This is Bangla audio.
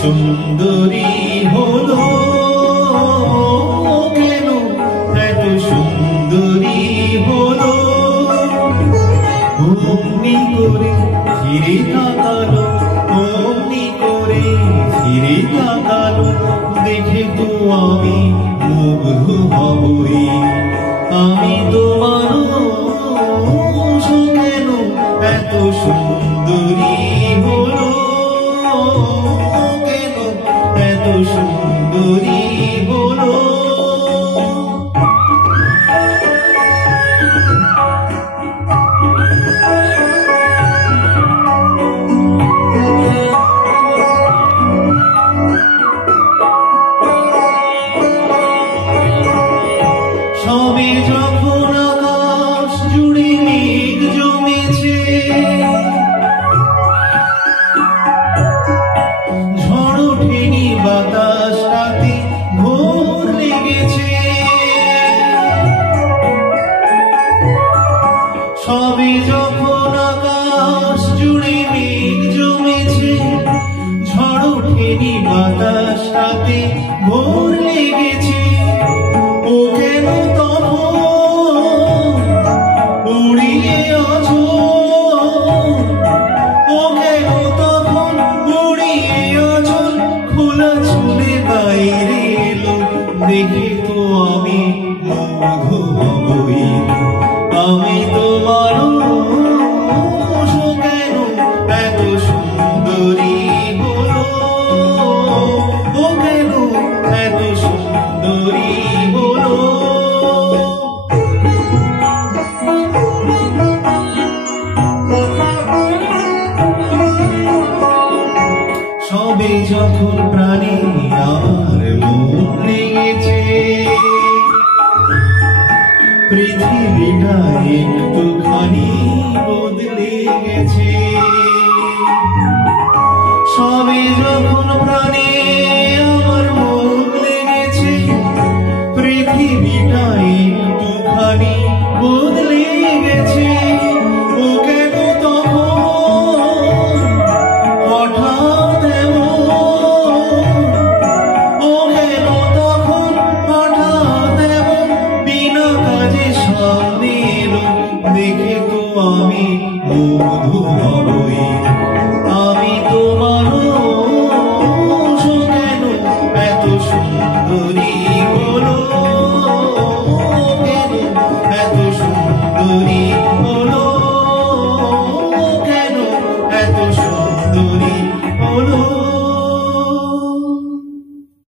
সুন্দরী হলো কেন, এত সুন্দরী হলো। অমনি করে ফিরে তাকালো, অমনি করে ফিরে তাকালো, দেখে তো আমি মুগ্ধ হবই। আমি তো মানুষ কেন, এত সুন্দরী হলো কেন, এত সুন্দরী হলো। সবে যখন আকাশ জুড়ে মেঘ জমেছে, ঝড় ওঠেনি বাতাসটাতে ঘোর লেগেছে। সবে যখন আকাশ জুড়ে মেঘ জমেছে, ঝড় ওঠেনি বাতাসটাতে ঘোর লেগেছে। ও কেন তখন উড়িয়ে আঁচল, ও কেন তখন উড়িয়ে আঁচল, খোলা চুলে বাইরে এলো, দেখে তো আমি মুগ্ধ হবই। আমি তো মানুষ কেন, এত সুন্দরী হলো, ও কেন এত সুন্দরী হলো। সবে যখন প্রাণে আমার মন লেগেছে, পৃথিবীটা একটুখানি বদলে গেছে। সবে যখন প্রাণে আমার মন লেগেছে, পৃথিবীটা একটুখানি বদলে গেছে। ও কেন তখন হঠাৎ এমন, ও কেন তখন হঠাৎ এমন, বিনা কাজে সামনে এলো, দেখে তো আমি মুগ্ধ হবই। আমি তো মানুষ কেন, এত সুন্দরী হলো কেন, এত সুন্দরী হলো কেন, এত সুন্দরী